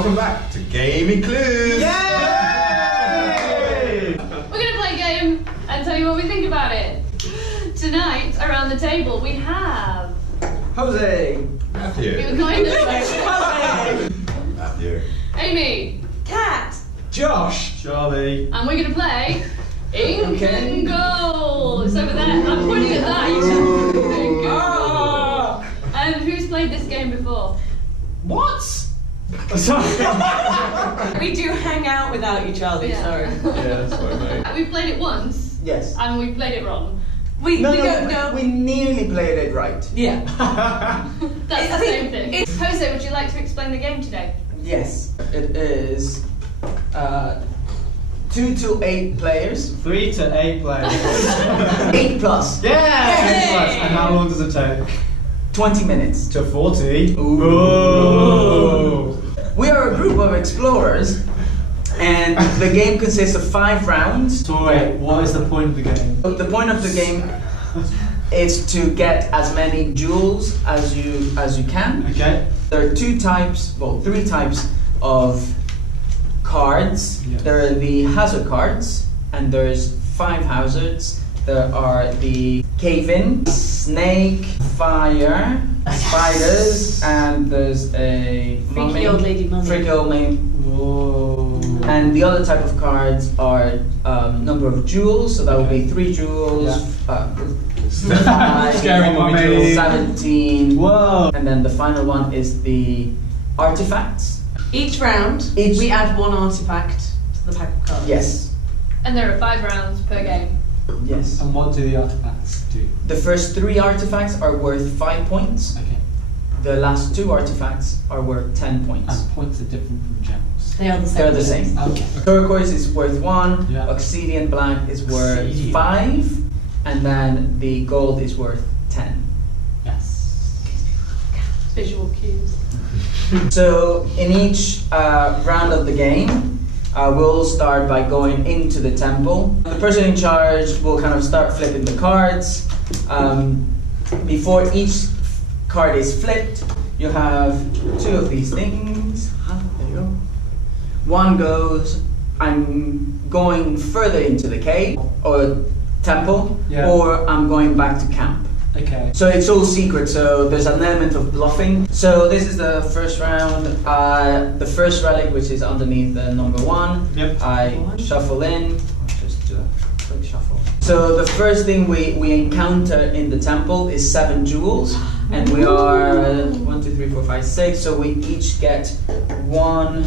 welcome back to Gaming Clues! Yay! We're going to play a game and tell you what we think about it. Tonight, around the table, we have... Jose! Matthew. It was kind of Jose! Matthew. Amy. Kat. Josh! Charlie! And we're going to play... Incan Gold! It's over there. I'm pointing at that. You should Incan Gold. Who's played this game before? What? Sorry. We do hang out without you, Charlie. Yeah. Sorry. Yeah, sorry, mate. We've played it once. Yes. And we played it wrong. We don't know. We nearly played it right. Yeah. That's the same thing. Jose, would you like to explain the game today? Yes. It is 2 to 8 players. 3 to 8 players. 8 plus. Yeah! Yay! And how long does it take? 20 minutes. To 40. Ooh. Ooh. We are a group of explorers, and the game consists of 5 rounds. So wait, what is the point of the game? The point of the game is to get as many jewels as you can. Okay. There are 3 types of cards. Yeah. There are the hazard cards, and there's 5 hazards. There are the cave-in, snake, fire, spiders, and there's a Freaky old lady mummy. Freaky old lady. Whoa. And the other type of cards are number of jewels, so that would be 3 jewels, 5, Scary mummy jewels. 17. Whoa. And then the final one is the artifacts. Each round, we add 1 artifact to the pack of cards. Yes. And there are 5 rounds per game. Yes. And what do the artifacts do? The first 3 artifacts are worth 5 points. Okay. The last 2 artifacts are worth 10 points. And points are different from gems. They are the same. They're the same. Okay. Turquoise is worth 1, Yeah. obsidian black is worth Obsidian. 5, and then the gold is worth 10. Yes. Visual cues. So in each round of the game, we'll start by going into the temple. The person in charge will kind of start flipping the cards. Before each card is flipped, you have 2 of these things. There you go. One goes, I'm going further into the cave or temple, Yeah. or I'm going back to camp. Okay. So it's all secret, so there's an element of bluffing. So this is the first round. The first relic, which is underneath the number 1, Yep. I shuffle in. I'll just do a quick shuffle. So the first thing we encounter in the temple is 7 jewels, and we are 1, 2, 3, 4, 5, 6. So we each get 1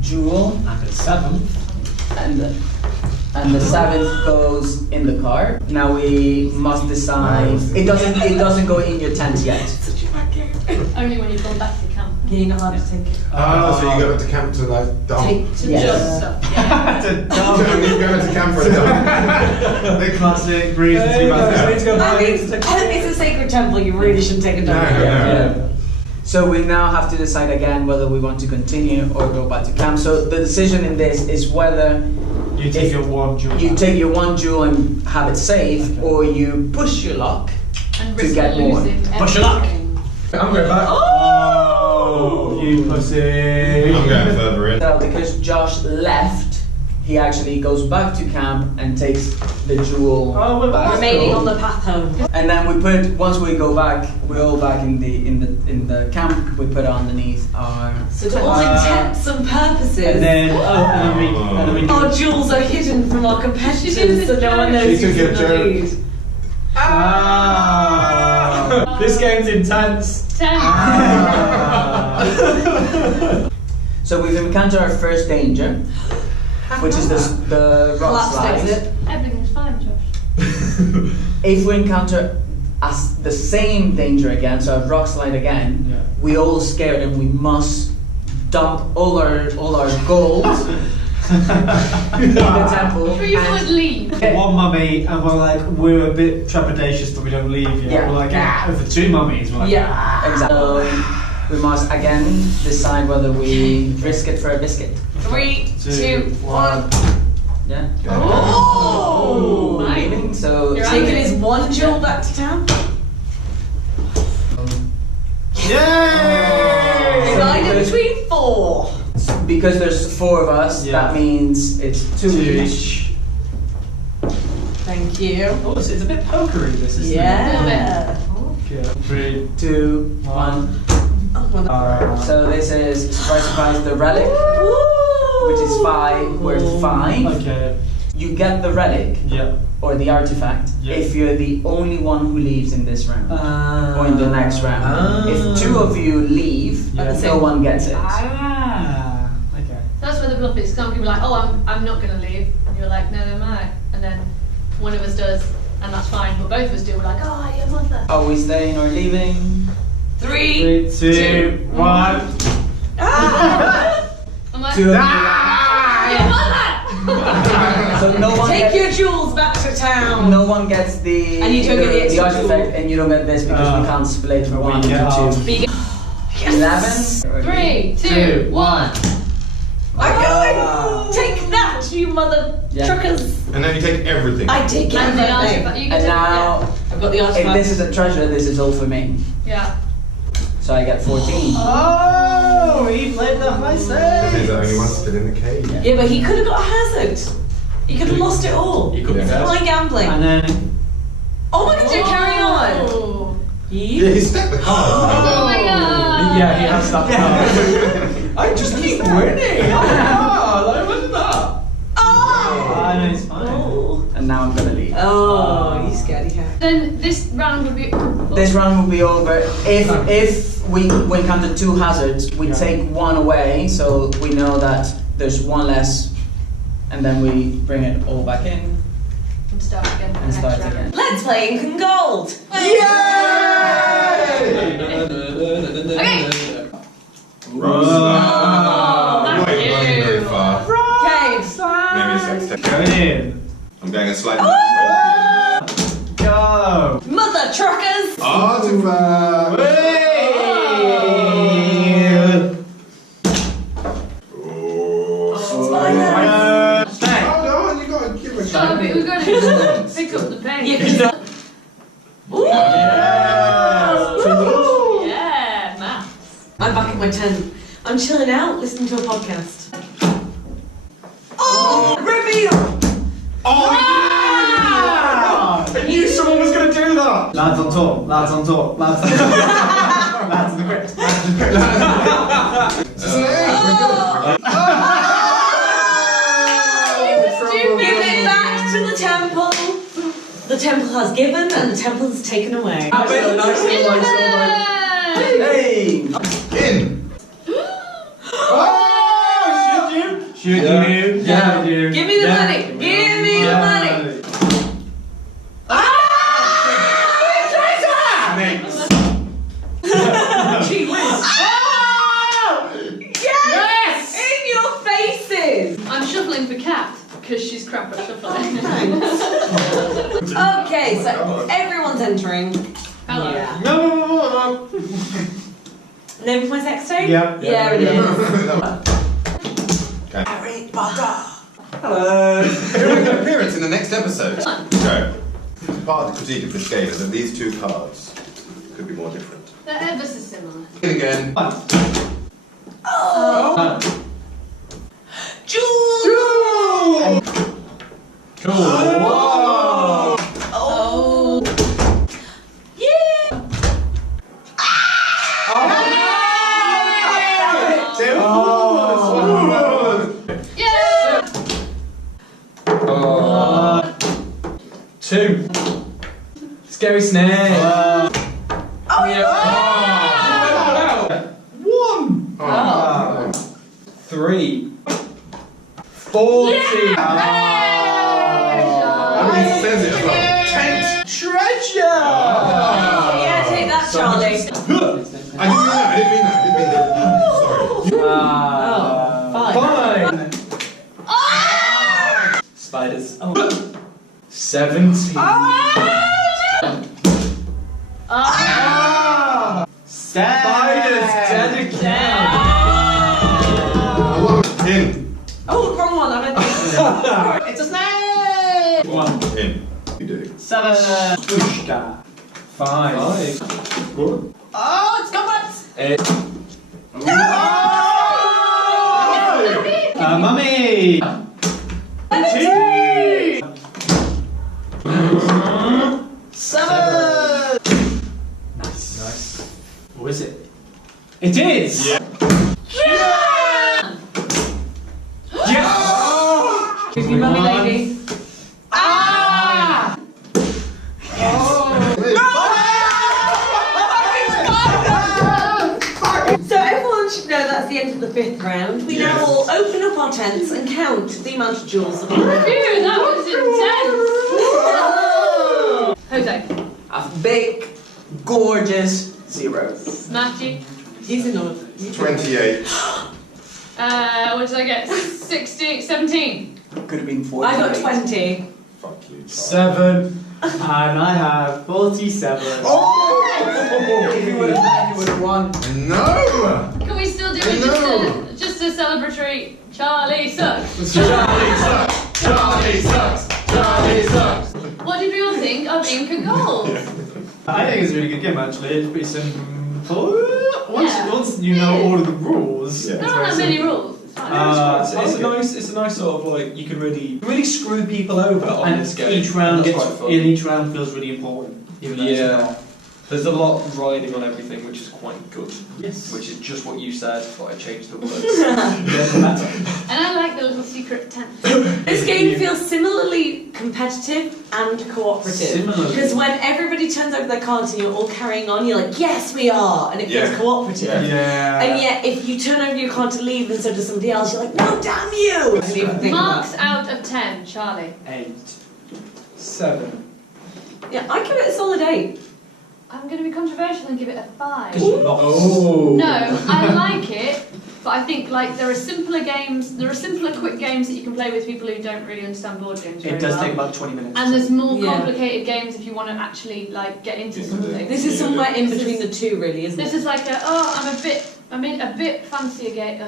jewel, And it's 7. and the 7th goes in the card. Now we must decide. It doesn't go in your tent yet. Such a bad game. Only when you've gone back to camp. Yeah, you're not allowed to take it. Oh, so you go to camp to like dump. To Yes. just stuff. Yeah. To You go to camp for a dump. The classic reason to I mean, it's a sacred temple, you really shouldn't take a dump. No. Yeah. So we now have to decide again whether we want to continue or go back to camp. So the decision in this is whether You take your 1 jewel. you take your 1 jewel and have it safe, Okay. or you push your luck. And To risk get more. losing Push your luck. everything. I'm going back. Oh, you pussy. I'm going further in. So because Josh left, he actually goes back to camp and takes the jewel Oh, we're back. Remaining on the path home. And then we put, once we go back, we're all back in the camp. We put underneath our. So to all intents and purposes, And then, and then we do our jewels are hidden from our competitors, so no one knows She who's took in your the joke. lead. Ah! This game's intense. 10. So we've encountered our first danger, which is the rock Collapsed slide. exit. Everything's fine, Josh. If we encounter the same danger again, so a rock slide again, Yeah. we all scared and we must dump all our gold in the temple. 3 and- would leave. One mummy, and we're a bit trepidatious, but we don't leave yet. Yeah. We're like, over 2 mummies. We're like, Yeah. Exactly. So we must again decide whether we risk it for a biscuit. 3, 2, 1. Yeah. Oh! Nice. So You're Taking his 1 jewel back to town. Yay! Decided between 4. Because there's 4 of us, Yeah. that means it's 2 each. Thank you. Oh, it's a bit pokery, this, isn't Yeah. it? Okay. 3, 2, 1. Oh, well, So this is, surprise, surprise, the relic, Woo! which is 5, worth 5. Okay. You get the relic, Yeah. or the artifact, Yeah. if you're the only one who leaves in this round. Or in the next round. Ah. If 2 of you leave, Yeah. no one gets it. Ah. Okay. That's where the bluff is. Some people are like, oh, I'm not going to leave. And you're like, no, am I? And then one of us does, and that's fine. But both of us do. We're like, oh, your mother. Are we staying or leaving? 3. 3, 2, 1. Ah! I'm like, 2 of you. your mother! So no one Take gets, your jewels back to town. no one gets the, And you don't get the extra artifact, jewel. and you don't get this because we can't split but we 1 get into half. 2. But you get- 11. 3, 2, 1. I'm going! Take that, you mother Yeah. truckers! And then you take everything. I did get And the everything. artifact. You can And take now, I've got the if artifact. this is a treasure, this is all for me. Yeah. So I get 14. Oh, he played the high Because he's stakes. the only one still in the cave. Yeah, but he could have got a hazard. He could have lost it all. You could be Yeah. first. Like gambling. And then. Oh my god, you're carrying on! Oh. Yeah, he stacked the cards. Oh my god. Yeah, he has that card. I just keep winning. Oh my god, I win that. Oh! No, it's fine. Oh, And now I'm gonna leave. oh you scaredy cat. Then this round would be. This round will be over. If we encounter 2 hazards, we Yeah. take 1 away, so we know that there's 1 less, and then we bring it all back in And start again. and start again. Let's play Incan Gold! Okay. Oh, thank wait, you. not going very far. Okay. Maybe a sextet. Going in. I'm going a slightly. Go. Mother truckers! Artifact. Whee! Oh. Stay. Hold on, you gotta give a So we're going to pick up the pace. Yeah, 'cause- Ooh! Yeah, maths. I'm back at my tent. I'm chilling out, listening to a podcast. Oh! Reveal! I knew someone was gonna do that. Lads on top, lads on top, lads on top. Lads in the grip. It's an egg. Give it back to the temple. The temple has given and the temple has taken away. Hey! In. Should you? Yeah. you. Give me the money! Give me the money! Gee whiz. Oh! Yes! In your faces! I'm shuffling for Cat because she's crap at shuffling. Okay, so everyone's entering. Hello. Yeah. No. Name of my sex tape? Yeah. Yeah, it is. Okay. Harry Potter. Hello! He'll make an appearance in the next episode. Okay. Part of the critique of this game is that these 2 cards could be more different. They're ever so similar. In again. Jules! Cool. Whoa! Oh. Yeah! Yeah! 2. Scary snake. Oh, yeah! 1. Oh. 3. 40. And he says it as well. Tent. Treasure. Yeah, take that, Charlie. I didn't mean that. Sorry. Oh, fine. 5. Spiders. 17. Spiders dedicated. I love it. In. Oh, wrong one. I meant It's a snake. 1. In. You do. 7. Pushka. 5. Good. Oh, it's got butts. 8. No! Mummy! Tea! 7! Nice. Or is it? It is! Yeah. Yes! Excuse me, mummy lady. Ah! So everyone should know that's the end of the 5th round. We now all open up our tents and count the amount of jewels that we have. Phew, that was intense. Jose. A big, gorgeous 0. Matthew. He's enough. 28. What did I get? 16, 17. Could have been 40. I got 20. Fuck you, Charlie. 7. And I have 47. Oh! If you would have won. No! Can we still do I it know. just a celebratory Charlie sucks? Charlie sucks! Charlie sucks! Charlie sucks! What did we all think of Incan Gold? I think it's a really good game actually. It's pretty simple. Yeah. Once you know all of the rules. Yeah. There it's aren't very that many simple. rules. It's fine. It's a nice sort of like you can really screw people over on And this game. each round That's gets quite fun. each round feels really important. Even though it's Yeah. not. There's a lot riding on everything, which is quite good. Yes. Which is just what you said, but I changed the words. And I like the little secret tent. This game feels similarly competitive and cooperative. Similarly. Because when everybody turns over their cards and you're all carrying on, you're like, yes, we are, and it feels Yeah. cooperative. Yeah. Yeah. And yet, if you turn over your card to leave and so does somebody else, you're like, no, damn you! I didn't even think of Marks that. out of 10, Charlie. 8. 7. Yeah, I give it a solid 8. I'm going to be controversial and give it a 5. Oh. No, I like it, but I think like there are simpler quick games that you can play with people who don't really understand board games very It does well. take about 20 minutes. And there's more Yeah. complicated games if you want to actually like get into something. This is somewhere in between the two, really, isn't This it? is like I'm in a bit fancy a game.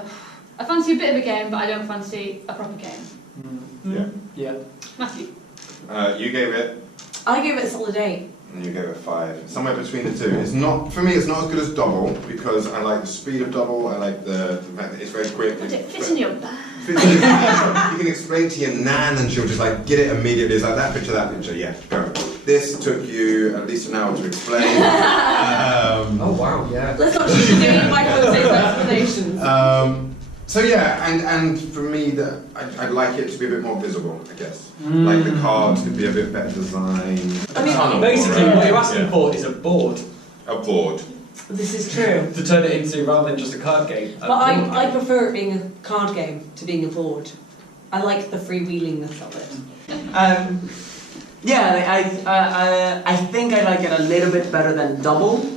I fancy a bit of a game, but I don't fancy a proper game. Yeah. Yeah. Matthew. You gave it, I give it a solid 8. and you gave it 5. Somewhere between the two. It's not, for me, it's not as good as double, because I like the speed of double, I like the fact that it's very quick. Would it fit in your bag? You can explain to your nan and she'll just like get it immediately. It's like that picture, yeah, go. This took you at least an hour to explain. Oh wow, yeah. Let's not just do it by Jose's explanations. So yeah, and for me, that I'd like it to be a bit more visible, I guess. Like the cards could be a bit better designed. I mean, Tunnel, Basically, right? what you're asking Yeah. for is a board A board. This is true. to turn it into rather than just a card game. But I prefer it being a card game to being a board. I like the freewheelingness of it. I think I like it a little bit better than double,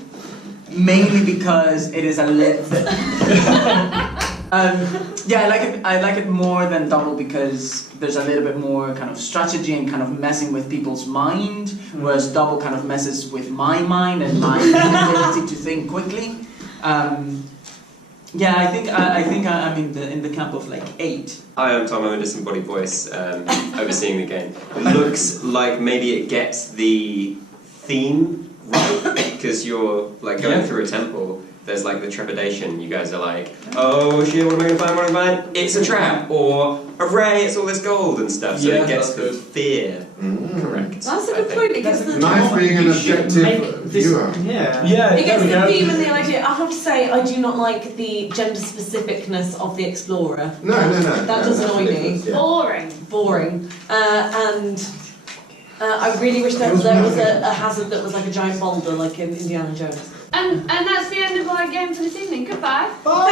mainly because it is a little. I like it more than double because there's a little bit more kind of strategy and kind of messing with people's mind, whereas double kind of messes with my mind and my ability to think quickly. I think I'm in the camp of like 8. Hi, I'm Tom. I'm a disembodied voice overseeing the game. It looks like maybe it gets the theme right because you're like going through a temple. There's like the trepidation. You guys are like, oh shit, what am I gonna find? What am I gonna find? It's a trap, or hooray, it's all this gold and stuff. So it gets the fear correct. That's a good point. It gives the Nice being an objective viewer. Yeah, It there gets we the go. theme and the idea. I have to say, I do not like the gender specificness of the explorer. No. That does that's annoy me. ridiculous, yeah. Boring. Boring. I really wish there was a hazard that was like a giant boulder, like in Indiana Jones. And that's the end of our game for this evening. Goodbye. Bye.